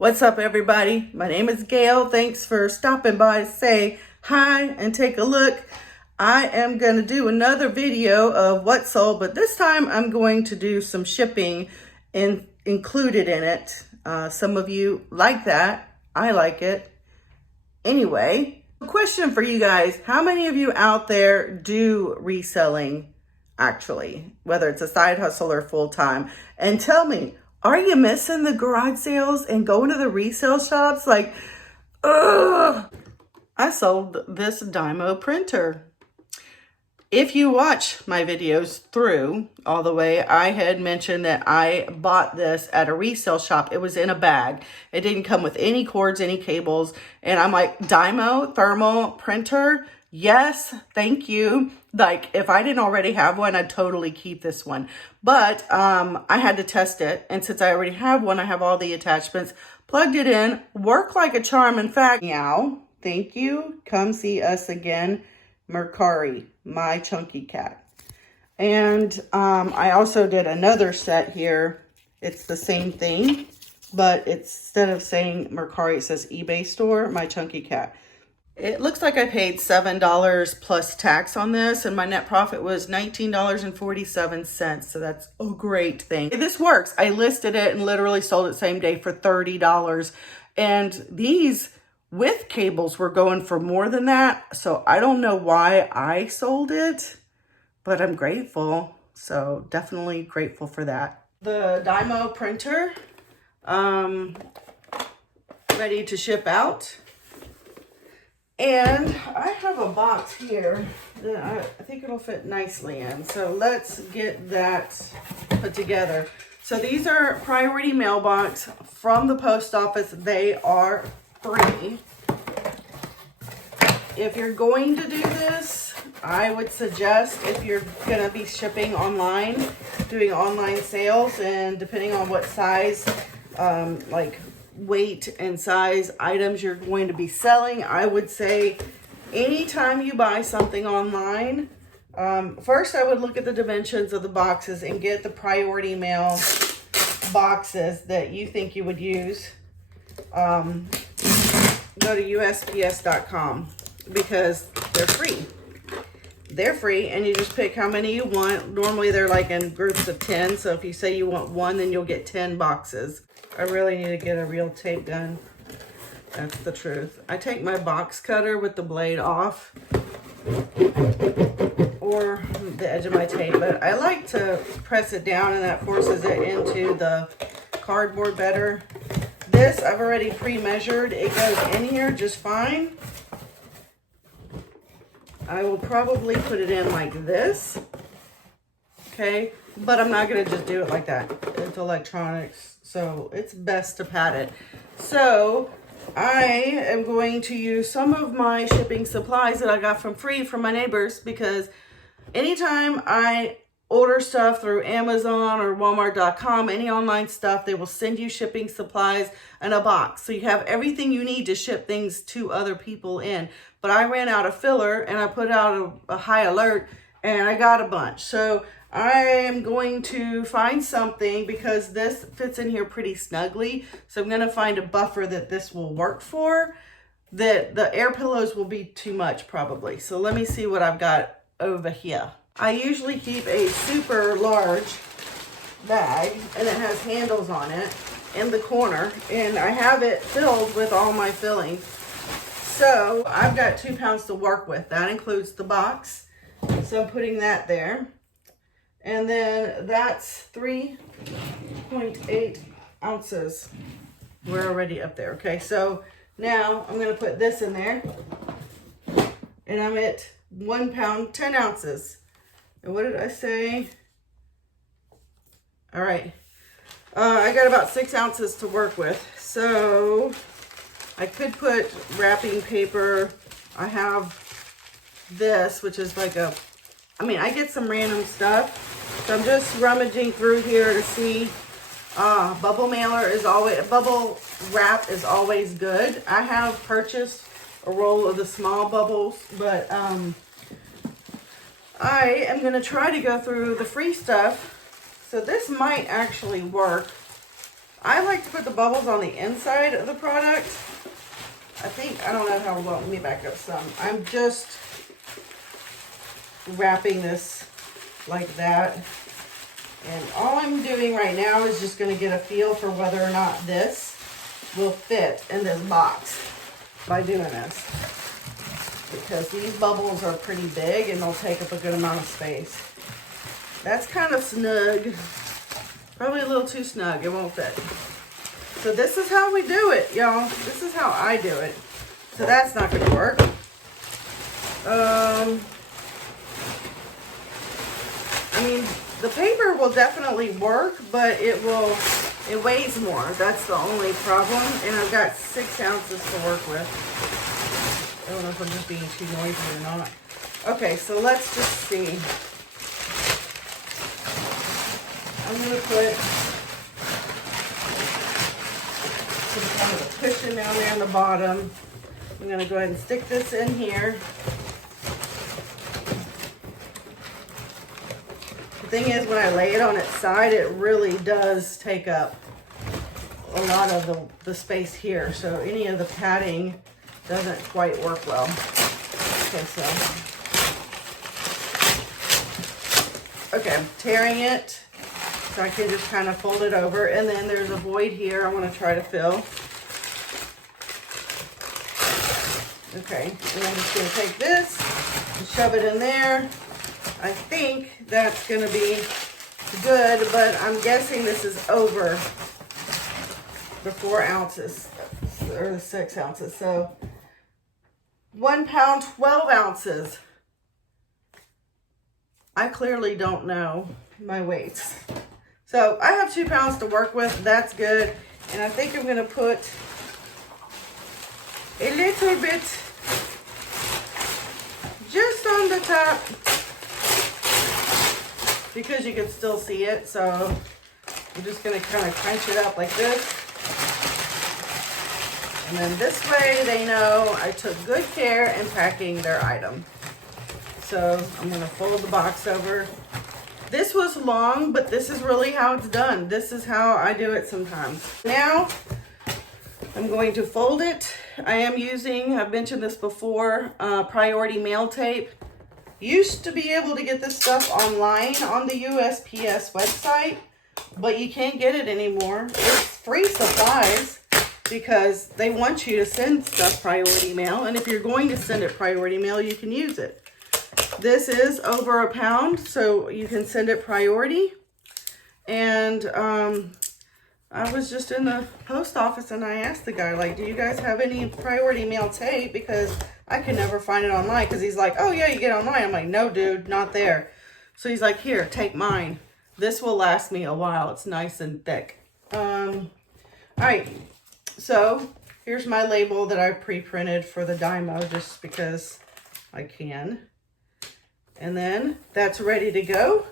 What's up, everybody? My name is Gail. Thanks for stopping by to say hi and take a look. I am going to do another video of what sold, but this time I'm going to do some shipping included in it. Some of you like that. I like it. Anyway, a question for you guys. How many of you out there do reselling actually, whether it's a side hustle or full-time? And tell me, are you missing the garage sales and going to the resale shops? Like, ugh. I sold this Dymo printer. If you watch my videos through all the way, I had mentioned that I bought this at a resale shop. It was in a bag. It didn't come with any cords, any cables. And I'm like, Dymo thermal printer? Yes, thank you. Like, if I didn't already have one, I'd totally keep this one. But I had to test it. And since I already have one, I have all the attachments, plugged it in, worked like a charm. In fact, meow, thank you. Come see us again. Mercari, my chunky cat. And I also did another set here. It's the same thing, but instead of saying Mercari, it says eBay store, my chunky cat. It looks like I paid $7 plus tax on this, and my net profit was $19.47. So that's a great thing. This works. I listed it and literally sold it same day for $30. And these with cables were going for more than that. So I don't know why I sold it, but I'm grateful. So definitely grateful for that. The Dymo printer, ready to ship out. And I have a box here that I think it'll fit nicely in. So let's get that put together. So these are priority mailbox from the post office. They are free. If you're going to do this, I would suggest, if you're going to be shipping online, doing online sales, and depending on what size, like weight and size items you're going to be selling, I would say anytime you buy something online, first I would look at the dimensions of the boxes and get the priority mail boxes that you think you would use. Go to USPS.com because they're free. They're free, and you just pick how many you want. Normally they're like in groups of 10, so if you say you want one, then you'll get 10 boxes. I really need to get a real tape gun. That's the truth. I take my box cutter with the blade off, or the edge of my tape, but I like to press it down, and that forces it into the cardboard better. This I've already pre-measured. It goes in here just fine. I will probably put it in like this, okay? But I'm not gonna just do it like that. It's electronics, so it's best to pat it. So I am going to use some of my shipping supplies that I got from free from my neighbors, because anytime I order stuff through Amazon or Walmart.com, any online stuff, they will send you shipping supplies in a box. So you have everything you need to ship things to other people in. But I ran out of filler, and I put out a high alert, and I got a bunch. So I am going to find something, because this fits in here pretty snugly. So I'm going to find a buffer that this will work for. That the air pillows will be too much probably. So let me see what I've got over here. I usually keep a super large bag, and it has handles on it in the corner, and I have it filled with all my filling. So I've got 2 pounds to work with. That includes the box. So I'm putting that there. And then that's 3.8 ounces. We're already up there. Okay, so now I'm going to put this in there. And I'm at 1 pound, 10 ounces. And what did I say? All right. I got about 6 ounces to work with. So I could put wrapping paper. I have this, which is like I get some random stuff. So I'm just rummaging through here to see. Bubble wrap is always good. I have purchased a roll of the small bubbles, but I am going to try to go through the free stuff. So this might actually work. I like to put the bubbles on the inside of the product. I don't know how well, let me back up some. I'm just wrapping this like that. And all I'm doing right now is just going to get a feel for whether or not this will fit in this box by doing this. Because these bubbles are pretty big and they'll take up a good amount of space. That's kind of snug. Probably a little too snug. It won't fit. So this is how we do it, y'all. This is how I do it. So that's not going to work. I mean, the paper will definitely work, but it weighs more. That's the only problem. And I've got 6 ounces to work with. I don't know if I'm just being too noisy or not. Okay, so let's just see. I'm going to put some kind of a cushion down there in the bottom. I'm going to go ahead and stick this in here. The thing is, when I lay it on its side, it really does take up a lot of the space here. So any of the padding doesn't quite work well. Okay, okay, I'm tearing it so I can just kind of fold it over. And then there's a void here I want to try to fill. Okay, and I'm just going to take this and shove it in there. I think that's going to be good, but I'm guessing this is over the 4 ounces or the 6 ounces. So 1 pound, 12 ounces. I clearly don't know my weights. So I have 2 pounds to work with. That's good. And I think I'm going to put a little bit just on the top because you can still see it. So I'm just going to kind of crunch it up like this. And then this way they know I took good care in packing their item. So I'm going to fold the box over. This was long, but this is really how it's done. This is how I do it sometimes. Now I'm going to fold it. I am using, I've mentioned this before, priority mail tape. Used to be able to get this stuff online on the USPS website, but you can't get it anymore. It's free supplies because they want you to send stuff priority mail. And if you're going to send it priority mail, you can use it. This is over a pound, so you can send it priority. And I was just in the post office and I asked the guy, like, do you guys have any priority mail tape? Because I can never find it online. Because he's like, oh yeah, you get online. I'm like, no dude, not there. So he's like, here, take mine. This will last me a while. It's nice and thick. All right, so here's my label that I pre-printed for the Dymo just because I can. And then that's ready to go.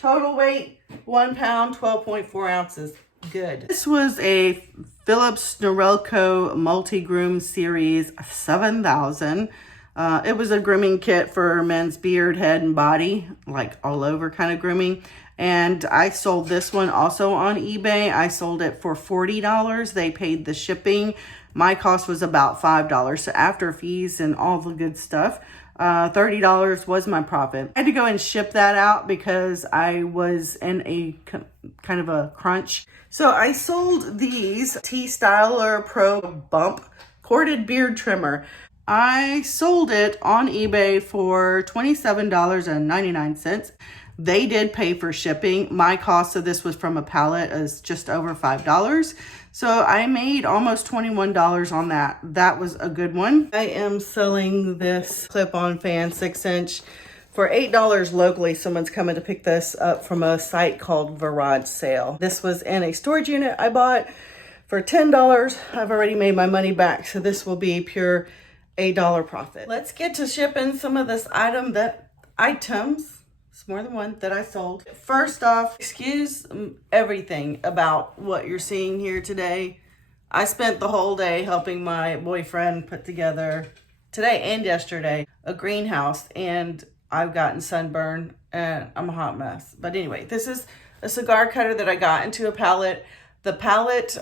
Total weight, 1 pound, 12.4 ounces. Good. This was a Philips Norelco Multi-Groom Series 7000. It was a grooming kit for men's beard, head, and body, like all over kind of grooming. And I sold this one also on eBay. I sold it for $40. They paid the shipping. My cost was about $5. So after fees and all the good stuff, $30 was my profit. I had to go and ship that out because I was in a kind of a crunch. So I sold these T-Styler Pro Bump corded beard trimmer. I sold it on eBay for $27.99. They did pay for shipping. My cost of this was from a pallet is just over $5. So I made almost $21 on that. That was a good one. I am selling this clip-on fan 6-inch for $8 locally. Someone's coming to pick this up from a site called Garage Sale. This was in a storage unit I bought for $10. I've already made my money back. So this will be pure $8 profit. Let's get to shipping some of this items. It's more than one that I sold. First off, excuse everything about what you're seeing here today. I spent the whole day helping my boyfriend put together, today and yesterday, a greenhouse, and I've gotten sunburn and I'm a hot mess. But anyway, this is a cigar cutter that I got into a pallet. The palette,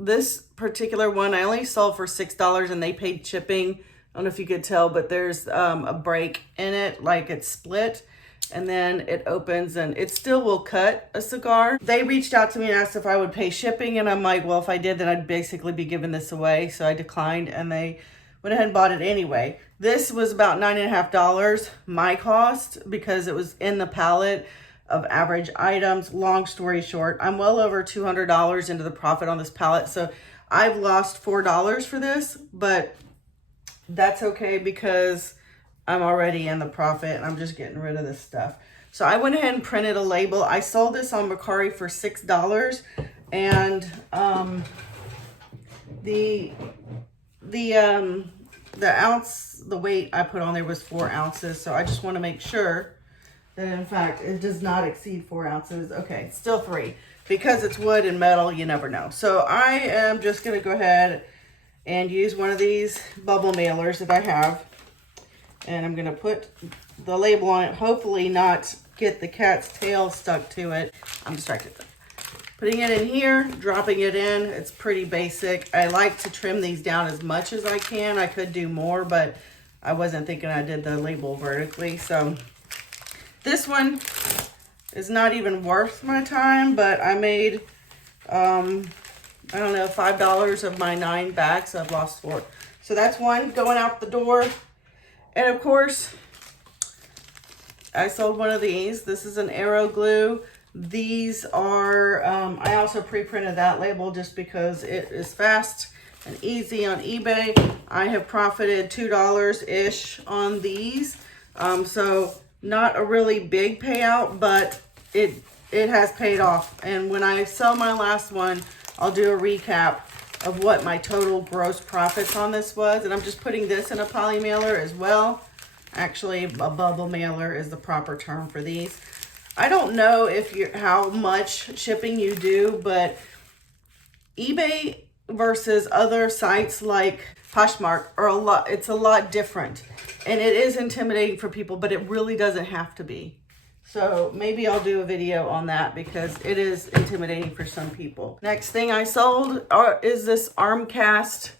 this particular one, I only sold for $6 and they paid shipping. I don't know if you could tell, but there's a break in it, like it's split. And then it opens and it still will cut a cigar. They reached out to me and asked if I would pay shipping. And I'm like, well, if I did, then I'd basically be giving this away. So I declined and they went ahead and bought it anyway. This was about $9.50, my cost, because it was in the palette of average items. Long story short, I'm well over $200 into the profit on this palette. So I've lost $4 for this, but that's okay because I'm already in the profit and I'm just getting rid of this stuff. So I went ahead and printed a label. I sold this on Mercari for $6 and the ounce, the weight I put on there was 4 ounces. So I just want to make sure that in fact it does not exceed 4 ounces. Okay, still 3 because it's wood and metal, you never know. So I am just going to go ahead and use one of these bubble mailers that I have. And I'm going to put the label on it, hopefully not get the cat's tail stuck to it. I'm distracted. Putting it in here, dropping it in. It's pretty basic. I like to trim these down as much as I can. I could do more, but I wasn't thinking I did the label vertically. So this one is not even worth my time, but I made, I don't know, $5 of my 9 bags. So I've lost 4. So that's one going out the door. And of course, I sold one of these. This is an arrow glue. These are, I also pre-printed that label just because it is fast and easy on eBay. I have profited $2-ish on these. So not a really big payout, but it has paid off. And when I sell my last one, I'll do a recap of what my total gross profits on this was. And I'm just putting this in a poly mailer as well. Actually, a bubble mailer is the proper term for these. I don't know if how much shipping you do, but eBay versus other sites like Poshmark are it's a lot different. And it is intimidating for people, but it really doesn't have to be. So maybe I'll do a video on that because it is intimidating for some people. Next thing I sold is this arm cast.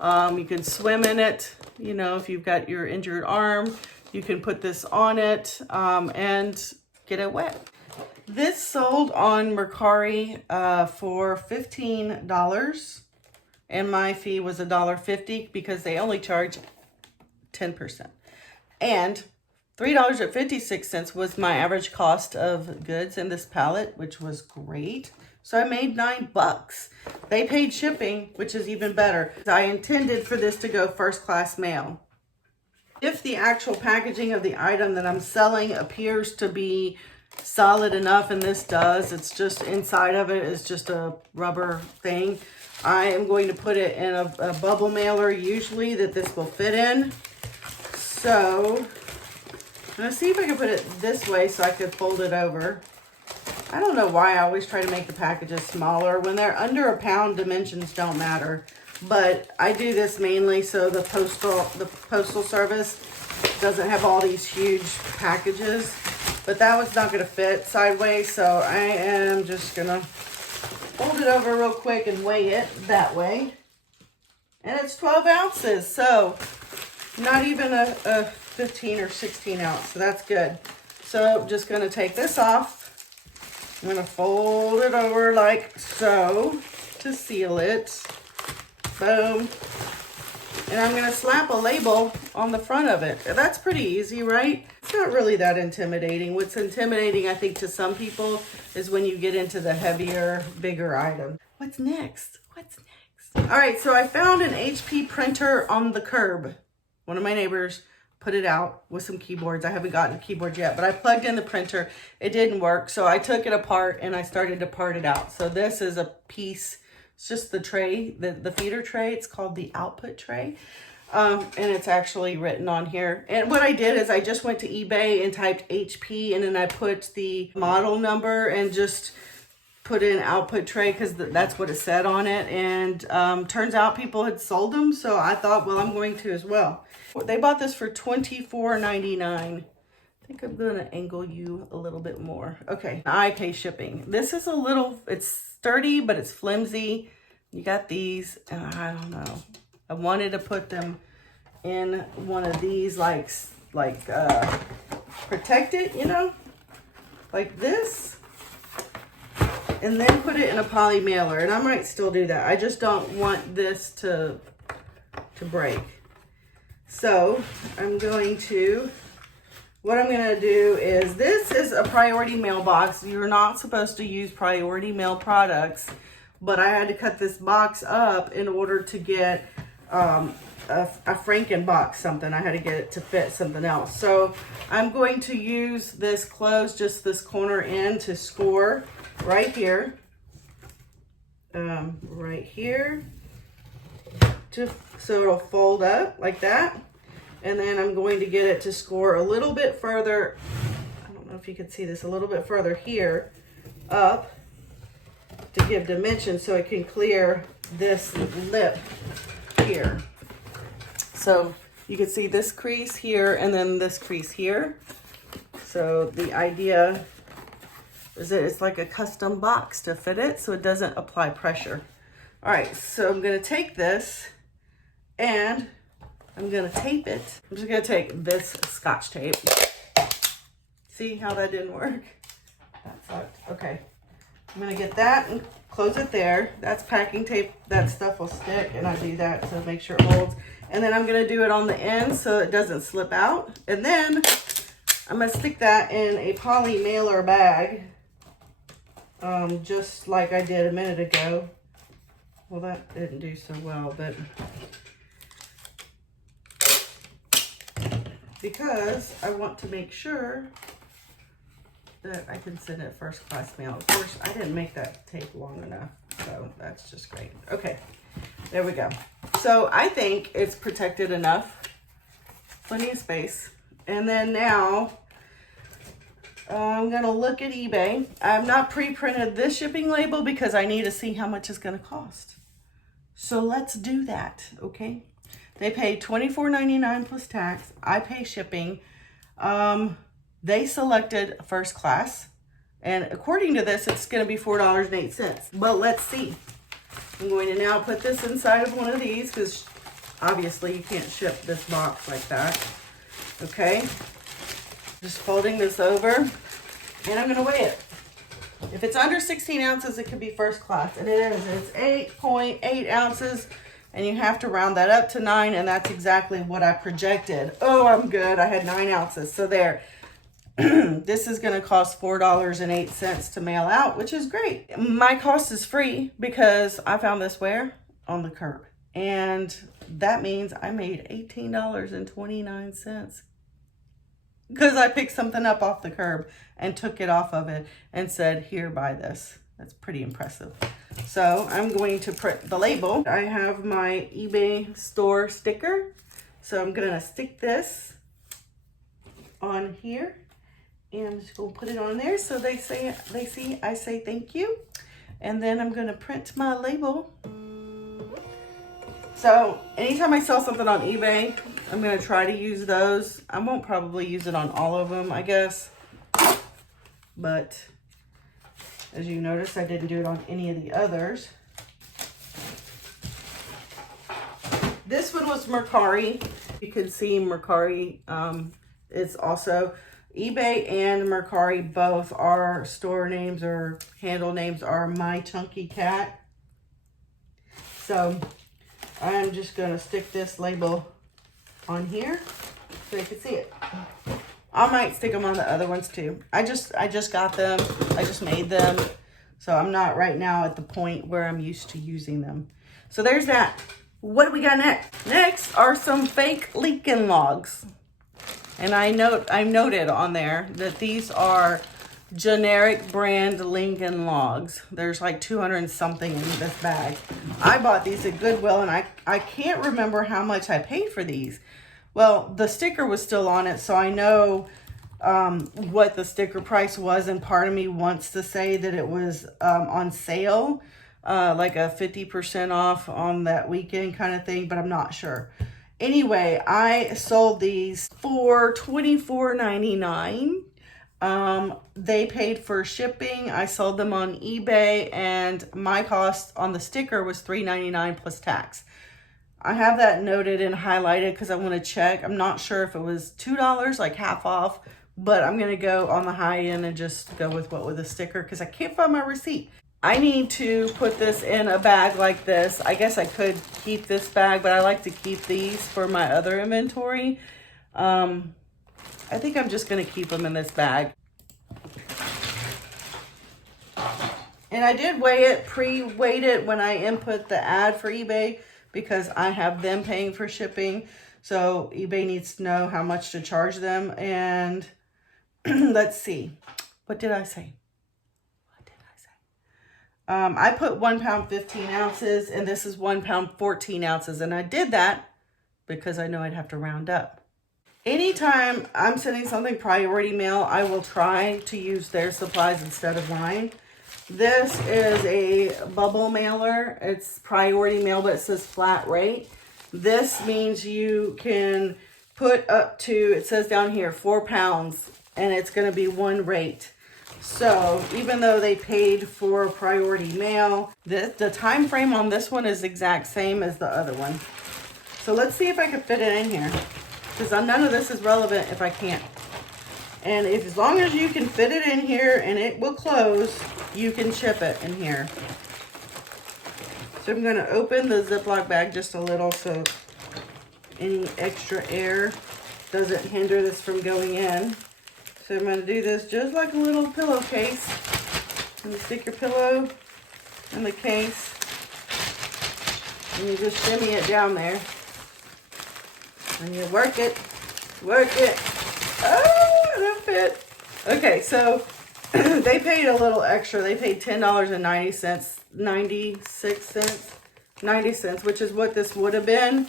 You can swim in it. You know, if you've got your injured arm, you can put this on it and get it wet. This sold on Mercari for $15 and my fee was $1.50 because they only charge 10%. And $3.56 was my average cost of goods in this palette, which was great. So I made $9. They paid shipping, which is even better. I intended for this to go first class mail. If the actual packaging of the item that I'm selling appears to be solid enough, and this does, it's just inside of it is just a rubber thing, I am going to put it in a bubble mailer usually that this will fit in. So I'm gonna see if I can put it this way so I could fold it over. I don't know why I always try to make the packages smaller. When they're under a pound, dimensions don't matter. But I do this mainly so the postal service doesn't have all these huge packages. But that one's not gonna fit sideways, so I am just gonna fold it over real quick and weigh it that way. And it's 12 ounces, so not even a 15 or 16 ounce, so that's good. So I'm just gonna take this off. I'm gonna fold it over like so to seal it. Boom. And I'm gonna slap a label on the front of it. That's pretty easy, right? It's not really that intimidating. What's intimidating, I think, to some people is when you get into the heavier, bigger item. What's next? What's next? All right, so I found an HP printer on the curb. One of my neighbors put it out with some keyboards. I haven't gotten a keyboard yet, but I plugged in the printer. It didn't work, so I took it apart and I started to part it out. So this is a piece. It's just the tray, the feeder tray. It's called the output tray. And it's actually written on here. And what I did is I just went to eBay and typed HP, and then I put the model number and just put in output tray because that's what it said on it. And turns out people had sold them, so I thought, well, I'm going to as well. They bought this for $24.99. I think I'm going to angle you a little bit more. Okay, I pay shipping. This is a little, it's sturdy, but it's flimsy. You got these, and I don't know. I wanted to put them in one of these, like protect it, you know, like this, and then put it in a poly mailer. And I might still do that. I just don't want this to break. So what I'm going to do is, this is a priority mailbox. You're not supposed to use priority mail products, but I had to cut this box up in order to get a Franken box something. I had to get it to fit something else. So I'm going to use this close, just this corner end, to score right here. Right here. So it'll fold up like that. And then I'm going to get it to score a little bit further. I don't know if you can see this, a little bit further here up to give dimension so it can clear this lip here. So you can see this crease here and then this crease here. So the idea is that it's like a custom box to fit it so it doesn't apply pressure. All right, so I'm gonna take this and I'm gonna tape it. I'm just gonna take this Scotch tape. See how that didn't work? That sucked. Okay. I'm gonna get that and close it there. That's packing tape. That stuff will stick, and I do that to make sure it holds. And then I'm gonna do it on the end so it doesn't slip out. And then I'm gonna stick that in a poly mailer bag, just like I did a minute ago. Well, that didn't do so well, but because I want to make sure that I can send it first class mail. Of course, I didn't make that tape long enough, so that's just great. Okay, there we go. So I think it's protected enough, plenty of space. And then now I'm gonna look at eBay. I've not pre-printed this shipping label because I need to see how much it's gonna cost. So let's do that, okay? They pay $24.99 plus tax. I pay shipping. They selected first class. And according to this, it's going to be $4.08. But let's see. I'm going to now put this inside of one of these because obviously you can't ship this box like that. Okay. Just folding this over. And I'm going to weigh it. If it's under 16 ounces, it could be first class. And it is. It's 8.8 ounces. And you have to round that up to 9, and that's exactly what I projected. Oh, I'm good. I had 9 ounces. So there. This is going to cost $4.08 to mail out, which is great. My cost is free because I found this where? On the curb. And that means I made $18.29 because I picked something up off the curb and took it off of it and said, here, buy this. That's pretty impressive. So I'm going to print the label. I have my eBay store sticker. So I'm gonna stick this on here and just go put it on there so they see I say thank you. And then I'm gonna print my label. So anytime I sell something on eBay, I'm gonna try to use those. I won't probably use it on all of them, I guess. But as you notice, I didn't do it on any of the others. This one was Mercari. You can see Mercari is also eBay and Mercari, both our store names or handle names are My Chunky Cat. So I'm just gonna stick this label on here so you can see it. I might stick them on the other ones too. I just got them. I just made them. So I'm not right now at the point where I'm used to using them. So there's that. What do we got next? Next are some fake Lincoln logs. And I noted on there that these are generic brand Lincoln logs. There's like 200 and something in this bag. I bought these at Goodwill and I can't remember how much I paid for these. Well, the sticker was still on it, so I know what the sticker price was, and part of me wants to say that it was on sale, like a 50% off on that weekend kind of thing, but I'm not sure. Anyway, I sold these for $24.99. They paid for shipping. I sold them on eBay, and my cost on the sticker was $3.99 plus tax. I have that noted and highlighted because I want to check. I'm not sure if it was $2, like half off, but I'm going to go on the high end and just go with what with a sticker because I can't find my receipt. I need to put this in a bag like this. I guess I could keep this bag, but I like to keep these for my other inventory. I think I'm just going to keep them in this bag. And I did weigh it, pre-weighed it when I input the ad for eBay because I have them paying for shipping. So eBay needs to know how much to charge them. And let's see. What did I say? I put 1 pound 15 ounces, and this is 1 pound 14 ounces. And I did that because I know I'd have to round up. Anytime I'm sending something priority mail, I will try to use their supplies instead of mine. This is a bubble mailer. It's priority mail, but it says flat rate. This means you can put up to, it says down here, 4 pounds, and it's going to be one rate. So even though they paid for priority mail, the time frame on this one is the exact same as the other one. So let's see if I can fit it in here, because none of this is relevant if I can't. And if, as long as you can fit it in here and it will close, you can ship it in here. So I'm going to open the Ziploc bag just a little so any extra air doesn't hinder this from going in. So I'm going to do this just like a little pillowcase. And you stick your pillow in the case and you just shimmy it down there. And you work it. Oh, it don't fit. Okay, so they paid a little extra. They paid $10.90, 90 cents, which is what this would have been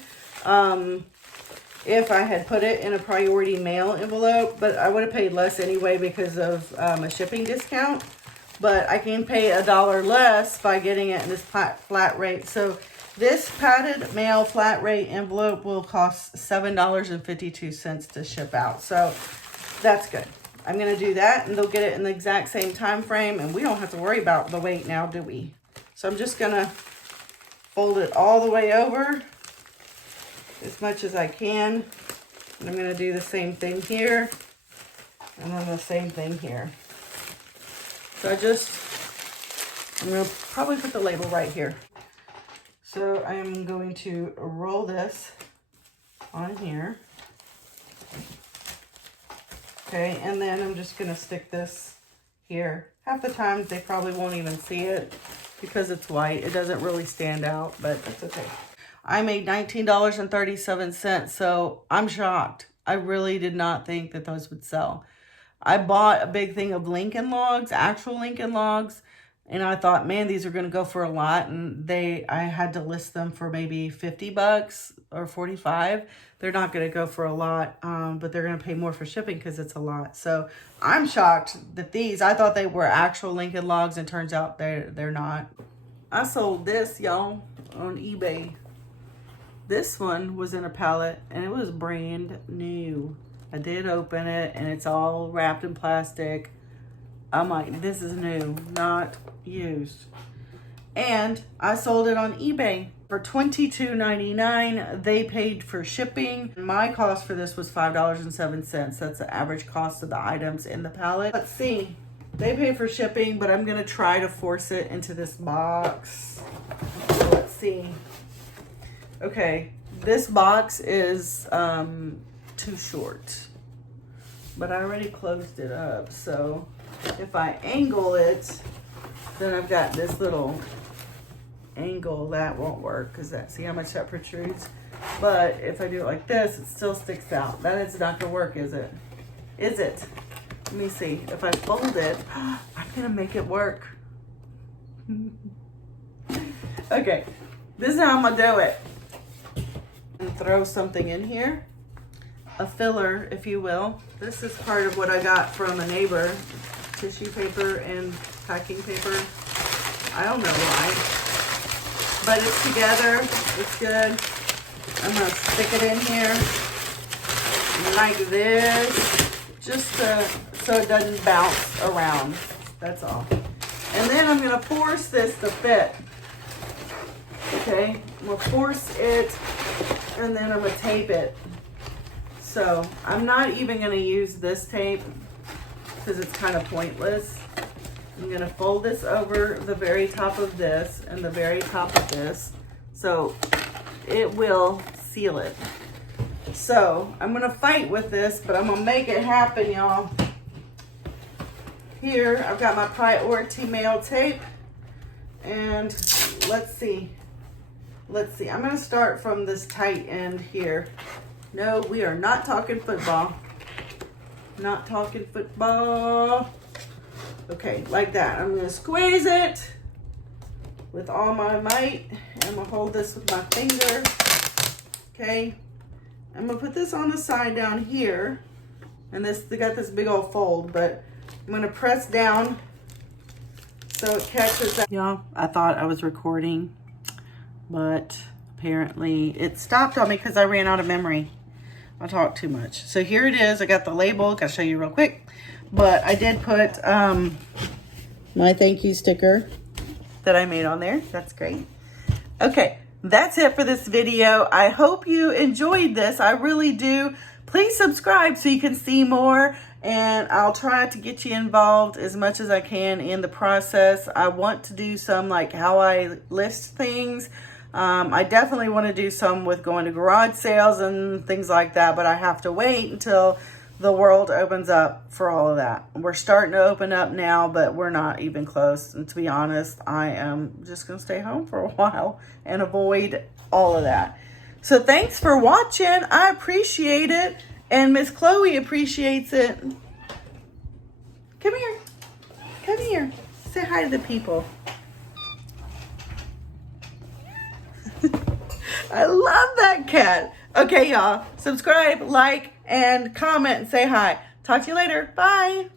if I had put it in a priority mail envelope. But I would have paid less anyway because of a shipping discount. But I can pay $1 less by getting it in this flat rate. So this padded mail flat rate envelope will cost $7.52 to ship out. So that's good. I'm going to do that, and they'll get it in the exact same time frame, and we don't have to worry about the weight now, do we? So I'm just going to fold it all the way over as much as I can. And I'm going to do the same thing here, and then the same thing here. So I'm going to probably put the label right here. So I am going to roll this on here. Okay, and then I'm just going to stick this here. Half the time they probably won't even see it because it's white. It doesn't really stand out, but that's okay. I made $19.37, so I'm shocked. I really did not think that those would sell. I bought a big thing of Lincoln logs, actual Lincoln logs, and I thought, man, these are going to go for a lot. And I had to list them for maybe $50 or $45. They're not going to go for a lot, but they're going to pay more for shipping because it's a lot. So I'm shocked that I thought they were actual Lincoln logs, and turns out they're not. I sold this, y'all, on eBay. This one was in a pallet, and it was brand new. I did open it, and it's all wrapped in plastic. I'm like, this is new, not used. And I sold it on eBay for $22.99. They paid for shipping. My cost for this was $5.07. That's the average cost of the items in the pallet. Let's see. They paid for shipping, but I'm going to try to force it into this box. So let's see. Okay, this box is too short. But I already closed it up, so if I angle it, then I've got this little angle. That won't work because see how much that protrudes? But if I do it like this, it still sticks out. That is not going to work, is it? Is it? Let me see. If I fold it, I'm going to make it work. Okay, this is how I'm going to do it. And throw something in here. A filler, if you will. This is part of what I got from a neighbor. Tissue paper and packing paper. I don't know why. But it's together. It's good. I'm going to stick it in here like this. Just to so it doesn't bounce around. That's all. And then I'm gonna force this to fit. Okay, I'm gonna force it, and then I'm gonna tape it. So I'm not even gonna use this tape because it's kind of pointless. I'm gonna fold this over the very top of this and the very top of this, so it will seal it. So I'm gonna fight with this, but I'm gonna make it happen, y'all. Here, I've got my priority mail tape, and let's see. I'm gonna start from this tight end here. No, we are not talking football. Not talking football. Okay, like that. I'm gonna squeeze it with all my might. I'm gonna hold this with my finger. Okay, I'm gonna put this on the side down here, and they got this big old fold, but I'm gonna press down so it catches that. Y'all, I thought I was recording, but apparently it stopped on me because I ran out of memory. I talked too much. So here it is. I got the label. I'll show you real quick. But I did put my thank you sticker that I made on there. That's great. Okay, that's it for this video. I hope you enjoyed this. I really do. Please subscribe so you can see more. And I'll try to get you involved as much as I can in the process. I want to do some like how I list things. I definitely want to do some with going to garage sales and things like that, but I have to wait until the world opens up for all of that. We're starting to open up now, but we're not even close. And to be honest, I am just going to stay home for a while and avoid all of that. So thanks for watching. I appreciate it. And Miss Chloe appreciates it. Come here. Come here. Say hi to the people. I love that cat. Okay, y'all. Subscribe, like, and comment and say hi. Talk to you later. Bye.